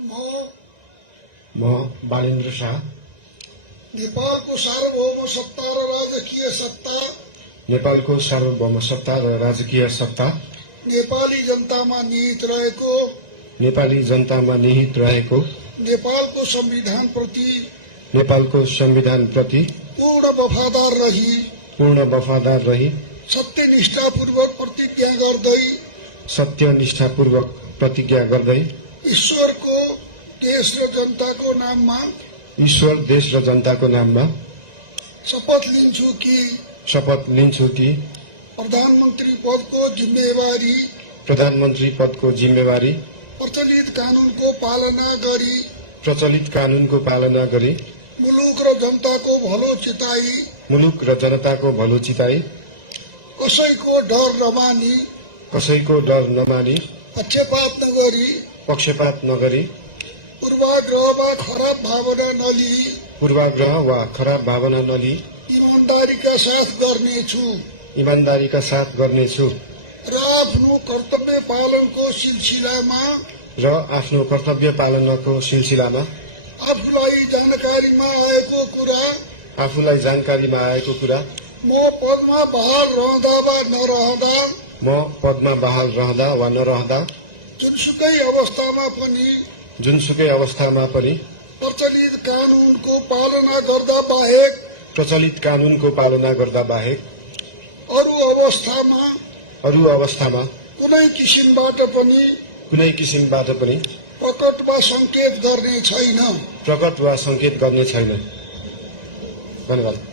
म बालेन्द्र शाह नेपालको सार्वभौम सत्ता र राजकीय सत्ता नेपालको सार्वभौम सत्ता र राजकीय सत्ता नेपाली जनतामा निहित रहेको नेपाली जनतामा निहित रहेको नेपालको संविधान प्रति पूर्ण वफादार रही सत्यनिष्ठापूर्वक प्रतिज्ञा गर्दै ईश्वरको देश र जनताको नाममा शपथ लिन्छु कि प्रधानमन्त्री पदको जिम्मेवारी प्रचलित कानूनको पालना गरी मुलुक र जनताको भलो चिताई कसैको डर नमानी पक्षपात नगरी पूर्वाग्रह वा खराब भावना नलिई ईमानदारीका साथ गर्नेछु र आफ्नो कर्तव्य पालनको सिलसिलामा आफूलाई जानकारीमा आएको कुरा म पदमा बहाल रहँदा वा नरहँदा जुनसुकै अवस्थामा पनि प्रचलित कानूनको पालना गर्दा बाहेक अरू अवस्थामा कुनै किसिमबाट पनि प्रकट वा संकेत गर्ने छैन। धन्यवाद।